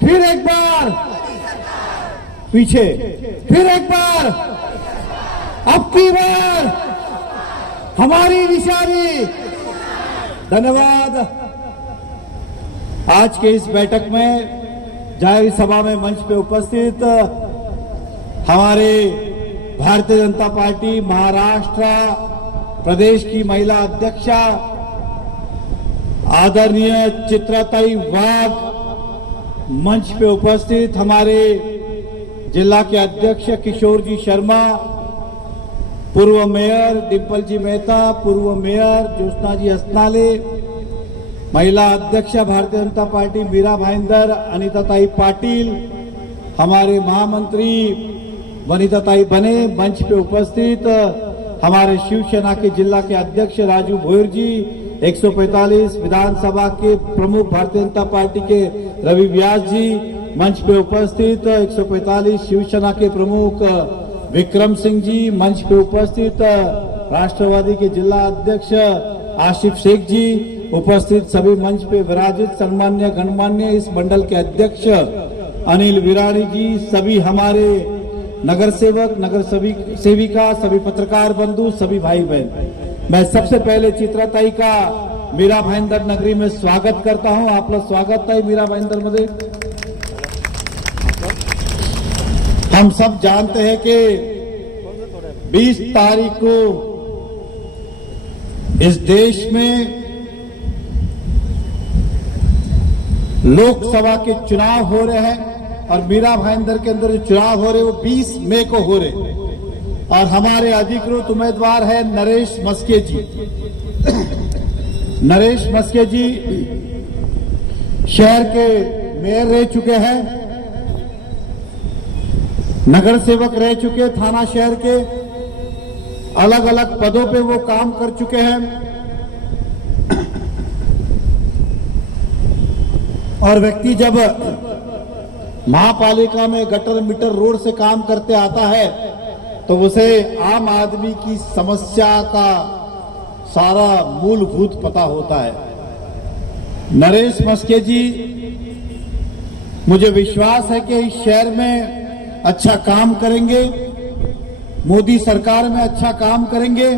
फिर एक बार पीछे, फिर एक बार, अब की बार हमारी निशानी। धन्यवाद। आज के इस बैठक में जाहिर सभा में मंच पे उपस्थित हमारे भारतीय जनता पार्टी महाराष्ट्र प्रदेश की महिला अध्यक्षा आदरणीय चित्राताई वाघ, मंच पे उपस्थित हमारे जिला के अध्यक्ष किशोर जी शर्मा, पूर्व मेयर डिम्पल जी मेहता, पूर्व मेयर ज्योत्सना जी हसनाले, महिला अध्यक्ष भारतीय जनता पार्टी मीरा भाईंदर, अनिताताई पाटिल, हमारे महामंत्री वनिताताई बने, मंच पे उपस्थित हमारे शिवसेना के जिला के अध्यक्ष राजू भोयर जी, 145 विधानसभा के प्रमुख भारतीय जनता पार्टी के रवि व्यास जी, मंच पे उपस्थित 145 शिवसेना के प्रमुख विक्रम सिंह जी, मंच पे उपस्थित राष्ट्रवादी के जिला अध्यक्ष आसिफ शेख जी, उपस्थित सभी मंच पे विराजित सम्मान्य गणमान्य इस मंडल के अध्यक्ष अनिल विरानी जी, सभी हमारे नगर सेवक, नगर सेविका, सभी पत्रकार बंधु, सभी भाई बहन, मैं सबसे पहले चित्राताई का मीरा भाईंदर नगरी में स्वागत करता हूं। आपलं स्वागत आहे मीरा भाईंदर मध्ये। हम सब जानते हैं कि 20 तारीख को इस देश में लोकसभा के चुनाव हो रहे हैं और मीरा भाईंदर के अंदर जो चुनाव हो रहे हैं वो 20 मई को हो रहे और हमारे अधिकृत उम्मीदवार है नरेश मस्के जी। नरेश मस्के जी शहर के मेयर रह चुके हैं, नगर सेवक रह चुके, थाना शहर के अलग अलग पदों पे वो काम कर चुके हैं और व्यक्ति जब महापालिका में गटर मीटर रोड से काम करते आता है तो उसे आम आदमी की समस्या का सारा मूलभूत पता होता है। नरेश मस्के जी, मुझे विश्वास है कि इस शहर में अच्छा काम करेंगे, मोदी सरकार में अच्छा काम करेंगे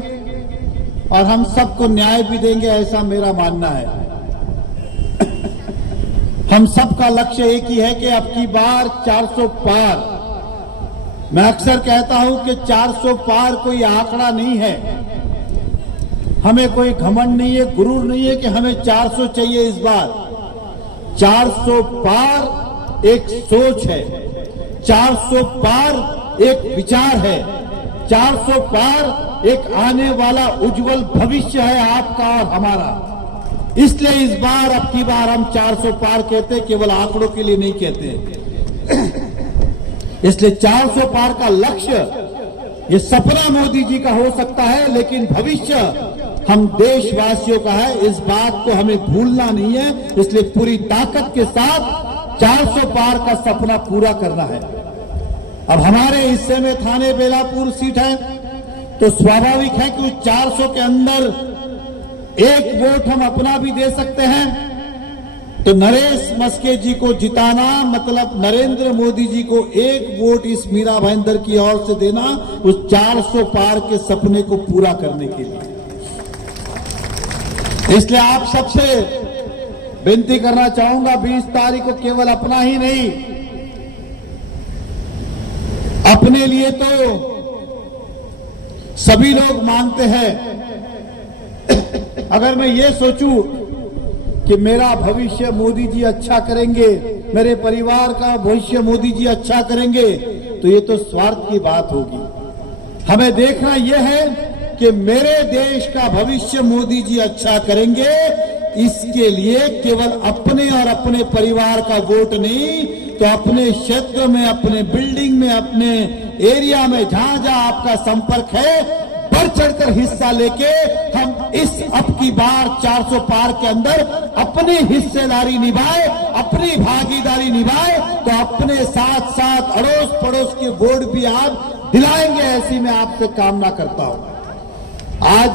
और हम सबको न्याय भी देंगे, ऐसा मेरा मानना है। हम सबका लक्ष्य एक ही है कि अब की बार 400 पार। मैं अक्सर कहता हूं कि 400 पार कोई आंकड़ा नहीं है, हमें कोई घमंड नहीं है, गुरूर नहीं है कि हमें 400 चाहिए इस बार। 400 पार एक सोच है, 400 पार एक विचार है, 400 पार एक आने वाला उज्जवल भविष्य है आपका और हमारा। इसलिए इस बार अब की बार हम 400 पार कहते, केवल आंकड़ों के लिए नहीं कहते। इसलिए 400 पार का लक्ष्य, ये सपना मोदी जी का हो सकता है, लेकिन भविष्य हम देशवासियों का है, इस बात को हमें भूलना नहीं है। इसलिए पूरी ताकत के साथ 400 पार का सपना पूरा करना है। अब हमारे हिस्से में थाने बेलापुर सीट है तो स्वाभाविक है कि 400 के अंदर एक वोट हम अपना भी दे सकते हैं। तो नरेश मस्के जी को जिताना मतलब नरेंद्र मोदी जी को एक वोट इस मीरा भाईंदर की ओर से देना, उस 400 पार के सपने को पूरा करने के लिए। इसलिए आप सबसे विनती करना चाहूंगा, 20 तारीख को केवल अपना ही नहीं, अपने लिए तो सभी लोग मांगते हैं। अगर मैं ये सोचूं कि मेरा भविष्य मोदी जी अच्छा करेंगे, मेरे परिवार का भविष्य मोदी जी अच्छा करेंगे, तो ये तो स्वार्थ की बात होगी। हमें देखना यह है कि मेरे देश का भविष्य मोदी जी अच्छा करेंगे, इसके लिए केवल अपने और अपने परिवार का वोट नहीं, तो अपने क्षेत्र में, अपने बिल्डिंग में, अपने एरिया में जहां जहां आपका संपर्क है, बढ़ चढ़कर हिस्सा लेके हम इस अब की बार 400 पार के अंदर अपनी हिस्सेदारी निभाए, अपनी भागीदारी निभाए, तो अपने साथ साथ अड़ोस पड़ोस के वोट भी आप दिलाएंगे, ऐसी मैं आपसे कामना करता हूं। आज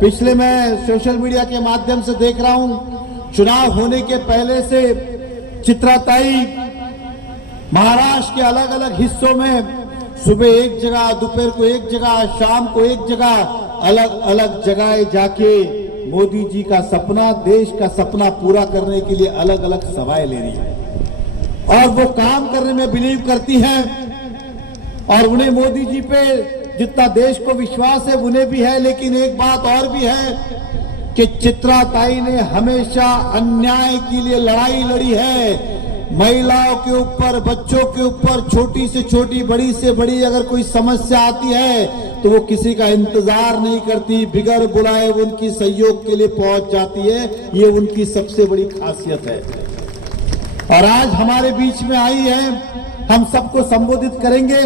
पिछले मैं सोशल मीडिया के माध्यम से देख रहा हूं, चुनाव होने के पहले से चित्राताई महाराष्ट्र के अलग अलग हिस्सों में सुबह एक जगह, दोपहर को एक जगह, शाम को एक जगह, अलग अलग जगह जाके मोदी जी का सपना, देश का सपना पूरा करने के लिए अलग अलग सभाएं ले रही है और वो काम करने में बिलीव करती हैं। और उन्हें मोदी जी पे जितना देश को विश्वास है उन्हें भी है, लेकिन एक बात और भी है कि चित्राताई ने हमेशा अन्याय के लिए लड़ाई लड़ी है। महिलाओं के ऊपर, बच्चों के ऊपर, छोटी से छोटी, बड़ी से बड़ी अगर कोई समस्या आती है तो वो किसी का इंतजार नहीं करती, बिगर बुलाए उनकी सहयोग के लिए पहुंच जाती है। ये उनकी सबसे बड़ी खासियत है और आज हमारे बीच में आई है। हम सबको संबोधित करेंगे।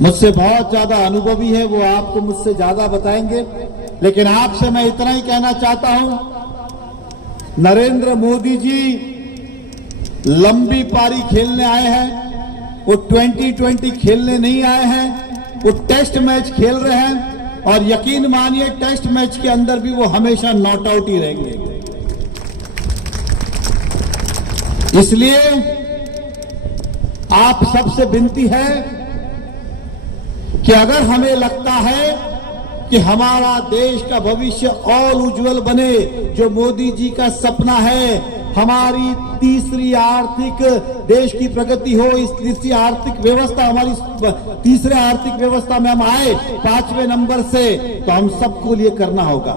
मुझसे बहुत ज्यादा अनुभवी है, वो आपको मुझसे ज्यादा बताएंगे, लेकिन आपसे मैं इतना ही कहना चाहता हूं, नरेंद्र मोदी जी लंबी पारी खेलने आए हैं। वो 2020 खेलने नहीं आए हैं, वो टेस्ट मैच खेल रहे हैं और यकीन मानिए टेस्ट मैच के अंदर भी वो हमेशा नॉट आउट ही रहेंगे। इसलिए आप सबसे विनती है कि अगर हमें लगता है कि हमारा देश का भविष्य और उज्जवल बने, जो मोदी जी का सपना है, हमारी तीसरी आर्थिक देश की प्रगति हो, इस तीसरी आर्थिक व्यवस्था, हमारी तीसरे आर्थिक व्यवस्था में हम आए 5वें नंबर से, तो हम सबको लिए करना होगा।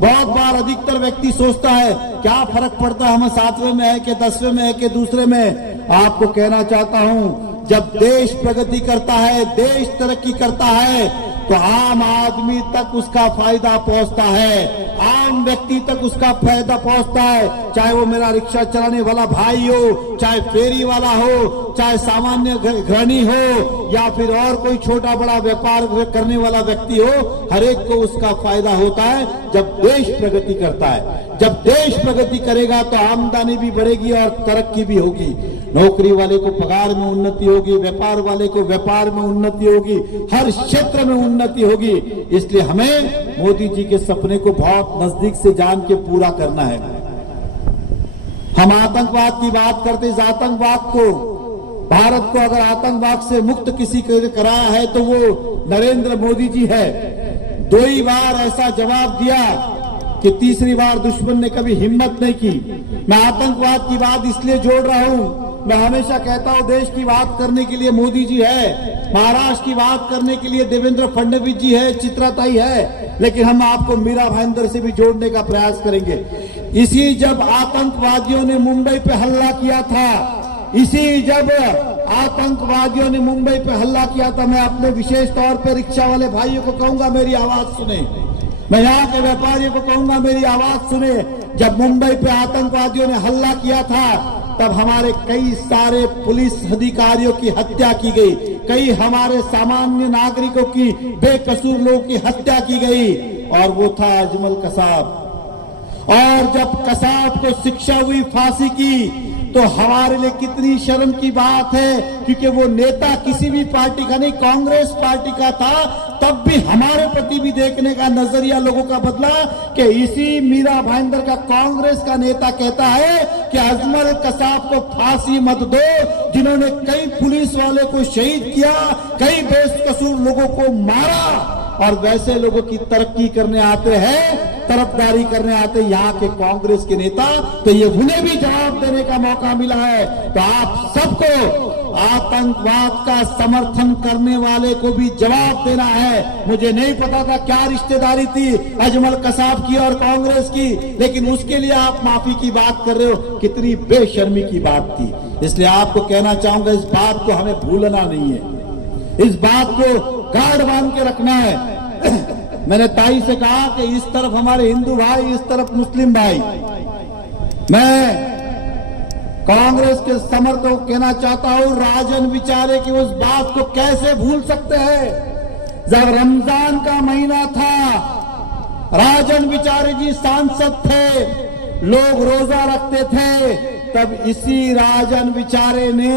बहुत बार अधिकतर व्यक्ति सोचता है क्या फर्क पड़ता है, हम 7वें में है कि 10वें में है कि दूसरे में। आपको कहना चाहता हूं, जब देश प्रगति करता है, देश तरक्की करता है, तो आम आदमी तक उसका फायदा पहुंचता है, आम व्यक्ति तक उसका फायदा पहुंचता है। चाहे वो मेरा रिक्शा चलाने वाला भाई हो, चाहे फेरी वाला हो, चाहे सामान्य गृहिणी हो, या फिर और कोई छोटा बड़ा व्यापार करने वाला व्यक्ति हो, हर एक को उसका फायदा होता है जब देश प्रगति करता है। जब देश प्रगति करेगा तो आमदनी भी बढ़ेगी और तरक्की भी होगी। नौकरी वाले को पगार में उन्नति होगी, व्यापार वाले को व्यापार में उन्नति होगी, हर क्षेत्र में उन्नति होगी। इसलिए हमें मोदी जी के सपने को बहुत नजदीक से जान के पूरा करना है। हम आतंकवाद की बात करते, इस आतंकवाद को, भारत को अगर आतंकवाद से मुक्त किसी को कराया है तो वो नरेंद्र मोदी जी है। 2 ही बार ऐसा जवाब दिया कि तीसरी बार दुश्मन ने कभी हिम्मत नहीं की। मैं आतंकवाद की बात इसलिए जोड़ रहा हूं, मैं हमेशा कहता हूं देश की बात करने के लिए मोदी जी है, महाराष्ट्र की बात करने के लिए देवेंद्र फडणवीस जी है, चित्राताई है, लेकिन हम आपको मीरा भाईंदर से भी जोड़ने का प्रयास करेंगे। इसी जब आतंकवादियों ने मुंबई पे हमला किया था, जब आतंकवादियों ने मुंबई पे हमला किया था, मैं अपने विशेष तौर पे रिक्शा वाले भाइयों को कहूंगा मेरी आवाज सुने, मैं यहाँ के व्यापारियों को कहूंगा मेरी आवाज सुने। जब मुंबई पे आतंकवादियों ने हमला किया था तब हमारे कई सारे पुलिस अधिकारियों की हत्या की गई, कई हमारे सामान्य नागरिकों की, बेकसूर लोगों की हत्या की गई, और वो था अजमल कसाब। और जब कसाब को शिक्षा हुई फांसी की तो हमारे लिए कितनी शर्म की बात है, क्योंकि वो नेता किसी भी पार्टी का नहीं, कांग्रेस पार्टी का था। तब भी हमारे प्रति भी देखने का नजरिया लोगों का बदला कि इसी मीरा भाईंदर का कांग्रेस का नेता कहता है कि अजमल कसाब को फांसी मत दो, जिन्होंने कई पुलिस वाले को शहीद किया, कई बेकसूर लोगों को मारा। और वैसे लोगों की तरक्की करने आते हैं, तरफदारी करने आते हैं यहाँ के कांग्रेस के नेता, तो ये उन्हें भी जवाब देने का मौका मिला है। तो आप सबको आतंकवाद का समर्थन करने वाले को भी जवाब देना है। मुझे नहीं पता था क्या रिश्तेदारी थी अजमल कसाब की और कांग्रेस की, लेकिन उसके लिए आप माफी की बात कर रहे हो, कितनी बेशर्मी की बात थी। इसलिए आपको कहना चाहूंगा इस बात को हमें भूलना नहीं है, इस बात को गाढ़ बांध के रखना है। मैंने ताई से कहा कि इस तरफ हमारे हिंदू भाई, इस तरफ मुस्लिम भाई। मैं कांग्रेस के समर्थकों को कहना चाहता हूं, राजन बेचारे की उस बात को कैसे भूल सकते हैं। जब रमजान का महीना था, राजन बेचारे जी सांसद थे, लोग रोजा रखते थे, तब इसी राजन बेचारे ने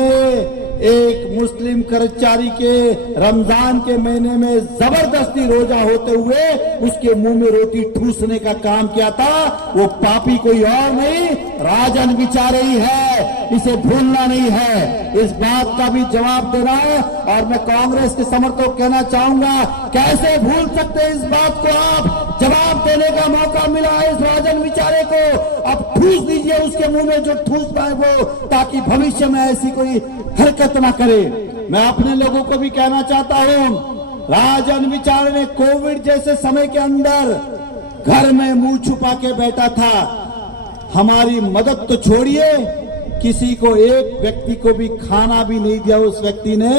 एक मुस्लिम कर्मचारी के रमजान के महीने में जबरदस्ती रोजा होते हुए उसके मुंह में रोटी ठूसने का काम किया था, वो पापी कोई और नहीं, राजन विचारे ही है, इसे भूलना नहीं है। इस बात का भी जवाब देना है। और मैं कांग्रेस के समर्थकों को कहना चाहूंगा, कैसे भूल सकते हैं इस बात को आप? जवाब देने का मौका मिला है इस राजन विचारे को, अब ठूस दीजिए उसके मुंह में जो ठूसता है वो, ताकि भविष्य में ऐसी कोई हरकत ना करे। मैं अपने लोगों को भी कहना चाहता हूं, राजन विचारे ने कोविड जैसे समय के अंदर घर में मुंह छुपा के बैठा था। हमारी मदद तो छोड़िए, किसी को एक व्यक्ति को भी खाना भी नहीं दिया उस व्यक्ति ने।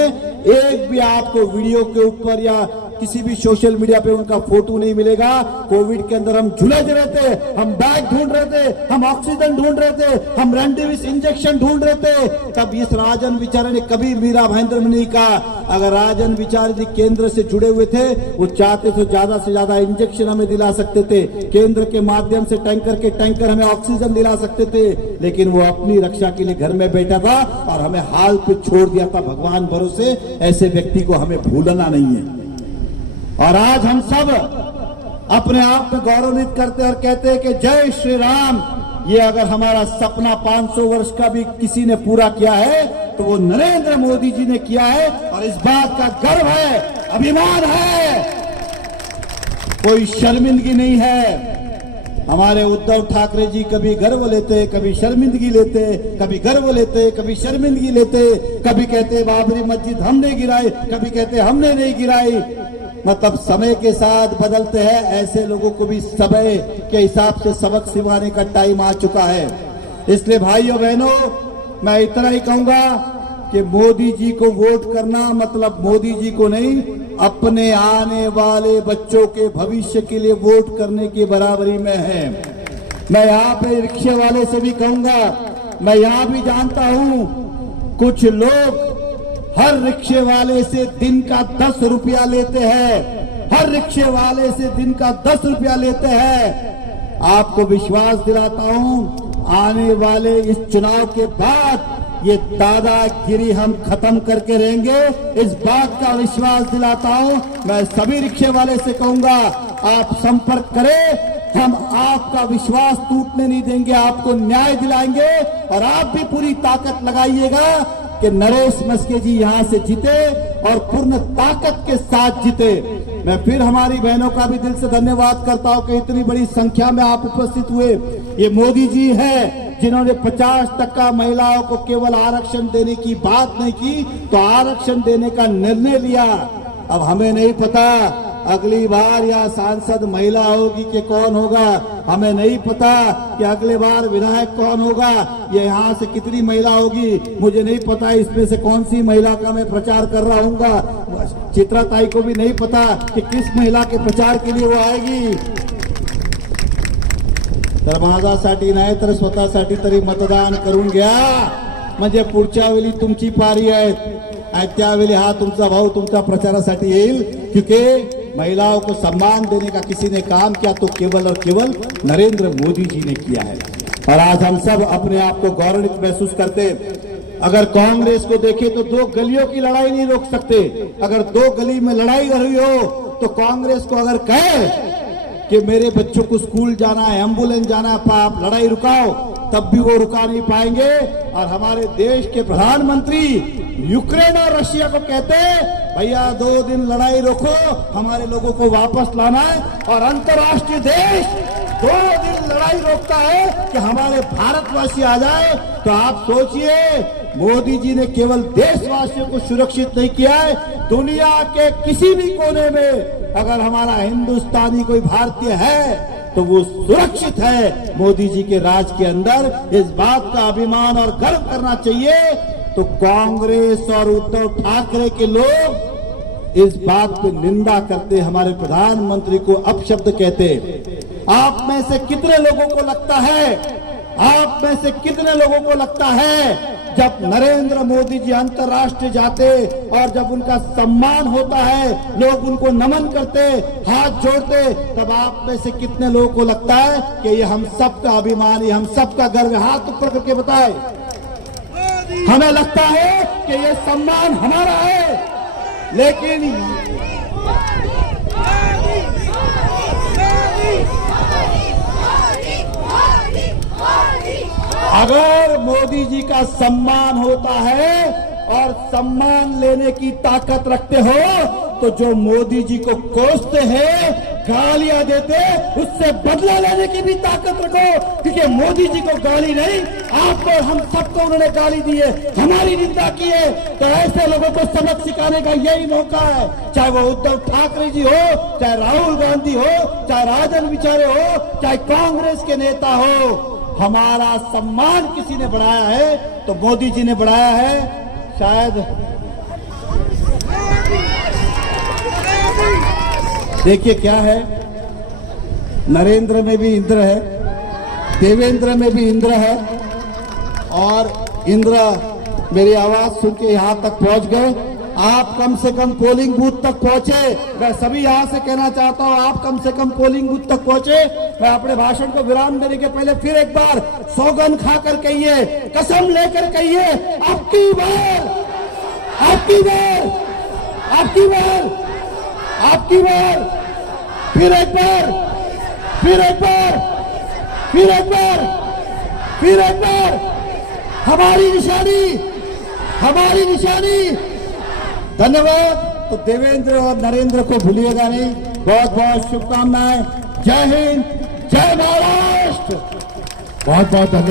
एक भी आपको वीडियो के ऊपर या किसी भी सोशल मीडिया पे उनका फोटो नहीं मिलेगा। कोविड के अंदर हम झुलझ रहे थे, हम बैग ढूंढ रहे थे, हम ऑक्सीजन ढूंढ रहे थे, हम रेमडेसिविर इंजेक्शन ढूंढ रहे थे, तब इस राजन विचारे ने कभी मीरा भाईंदर में नहीं कहा। अगर राजन विचारे जी केंद्र से जुड़े हुए थे, वो चाहते तो ज्यादा से ज्यादा इंजेक्शन हमें दिला सकते थे, केंद्र के माध्यम से टैंकर के टैंकर हमें ऑक्सीजन दिला सकते थे, लेकिन वो अपनी रक्षा के लिए घर में बैठा था और हमें हाल पे छोड़ दिया था। भगवान भरोसे ऐसे व्यक्ति को हमें भूलना नहीं है। और आज हम सब अपने आप में गौरवान्वित करते और कहते हैं कि जय श्री राम। ये अगर हमारा सपना 500 वर्ष का भी किसी ने पूरा किया है तो वो नरेंद्र मोदी जी ने किया है, और इस बात का गर्व है, अभिमान है, कोई शर्मिंदगी नहीं है। हमारे उद्धव ठाकरे जी कभी गर्व लेते, कभी शर्मिंदगी लेते, कभी गर्व लेते, कभी शर्मिंदगी लेते, कभी कहते बाबरी मस्जिद हमने गिराई, कभी कहते हमने नहीं गिराई। मतलब समय के साथ बदलते हैं, ऐसे लोगों को भी समय के हिसाब से सबक सिखाने का टाइम आ चुका है। इसलिए भाइयों बहनों, मैं इतना ही कहूंगा कि मोदी जी को वोट करना मतलब मोदी जी को नहीं, अपने आने वाले बच्चों के भविष्य के लिए वोट करने की बराबरी में है। मैं यहाँ पे रिक्शे वाले से भी कहूंगा, मैं यहाँ भी जानता हूँ कुछ लोग हर रिक्शे वाले से दिन का 10 रुपया लेते हैं, हर रिक्शे वाले से दिन का 10 रुपया लेते हैं। आपको विश्वास दिलाता हूं, आने वाले इस चुनाव के बाद ये दादागिरी हम खत्म करके रहेंगे, इस बात का विश्वास दिलाता हूं। मैं सभी रिक्शे वाले से कहूंगा, आप संपर्क करें, हम आपका विश्वास टूटने नहीं देंगे, आपको न्याय दिलाएंगे। और आप भी पूरी ताकत लगाइएगा कि नरेश मस्के जी यहां से जीते और पूर्ण ताकत के साथ जीते। मैं फिर हमारी बहनों का भी दिल से धन्यवाद करता हूं कि इतनी बड़ी संख्या में आप उपस्थित हुए। ये मोदी जी है जिन्होंने 50% महिलाओं को केवल आरक्षण देने की बात नहीं की, तो आरक्षण देने का निर्णय लिया। अब हमें नहीं पता अगली बार या सांसद महिला होगी कि कौन होगा, हमें नहीं पता कि अगले बार विधायक कौन होगा, ये यहाँ से कितनी महिला होगी मुझे नहीं पता, इसमें से कौन सी महिला का मैं प्रचार कर रहा हूँ। चित्रा ताई को भी नहीं पता कि किस महिला के प्रचार के लिए वो आएगी। तर माझ्यासाठी नाही तर स्वतःसाठी तरी मतदान करून घ्या, म्हणजे पुढच्या वेळी तुमची पारी आहे आणि त्यावेळी हा तुमचा भाऊ तुमच्या प्रचारासाठी येईल। क्योंकि महिलाओं को सम्मान देने का किसी ने काम किया तो केवल और केवल नरेंद्र मोदी जी ने किया है। और आज हम सब अपने आप को गौरवान्वित महसूस करते। अगर कांग्रेस को देखें तो 2 गलियों की लड़ाई नहीं रोक सकते। अगर 2 गली में लड़ाई हो रही हो तो कांग्रेस को अगर कहे कि मेरे बच्चों को स्कूल जाना है, एम्बुलेंस जाना है, आप लड़ाई रुकाओ, तब भी वो रुका नहीं पाएंगे। और हमारे देश के प्रधानमंत्री यूक्रेन और रशिया को कहते हैं भैया 2 दिन लड़ाई रोको, हमारे लोगों को वापस लाना है। और अंतर्राष्ट्रीय देश 2 दिन लड़ाई रोकता है कि हमारे भारतवासी आ जाए। तो आप सोचिए, मोदी जी ने केवल देशवासियों को सुरक्षित नहीं किया है, दुनिया के किसी भी कोने में अगर हमारा हिंदुस्तानी कोई भारतीय है तो वो सुरक्षित है मोदी जी के राज के अंदर। इस बात का अभिमान और गर्व करना चाहिए। तो कांग्रेस और उद्धव ठाकरे के लोग इस बात की निंदा करते, हमारे प्रधानमंत्री को अपशब्द कहते। आप में से कितने लोगों को लगता है, आप में से कितने लोगों को लगता है जब नरेंद्र मोदी जी अंतर्राष्ट्रीय जाते और जब उनका सम्मान होता है, लोग उनको नमन करते, हाथ जोड़ते, तब आप में से कितने लोगों को लगता है कि ये हम सबका अभिमान है, हम सबका गर्व है? हाथ ऊपर करके बताए। हमें लगता है कि ये सम्मान हमारा है, लेकिन अगर मोदी जी का सम्मान होता है और सम्मान लेने की ताकत रखते हो तो जो मोदी जी को कोसते हैं, गालियां देते, उससे बदला लेने की भी ताकत रखो, क्योंकि मोदी जी को गाली नहीं, आपको हम सबको उन्होंने गाली दी है, हमारी निंदा की है। तो ऐसे लोगों को सबक सिखाने का यही मौका है, चाहे वो उद्धव ठाकरे जी हो, चाहे राहुल गांधी हो, चाहे राजन बिचारे हो, चाहे कांग्रेस के नेता हो। हमारा सम्मान किसी ने बढ़ाया है तो मोदी जी ने बढ़ाया है। शायद देखिए क्या है, नरेंद्र में भी इंद्र है, देवेंद्र में भी इंद्र है, और इंद्र मेरी आवाज सुन के यहां तक पहुंच गए। आप कम से कम पोलिंग बूथ तक पहुंचे। मैं सभी यहां से कहना चाहता हूं, आप कम से कम पोलिंग बूथ तक पहुंचे। मैं अपने भाषण को विराम देने के पहले फिर एक बार सौगंध खाकर कहिए, कसम लेकर कहिए, आपकी बार, आपकी बार, आपकी बार, आपकी बार, फिर एक बार, फिर एक बार, फिर एक बार, फिर एक बार, हमारी निशानी, हमारी निशानी। धन्यवाद। तो देवेंद्र और नरेंद्र को भूलिएगा नहीं। बहुत बहुत शुभकामनाएं। जय हिंद, जय महाराष्ट्र। बहुत बहुत धन्यवाद।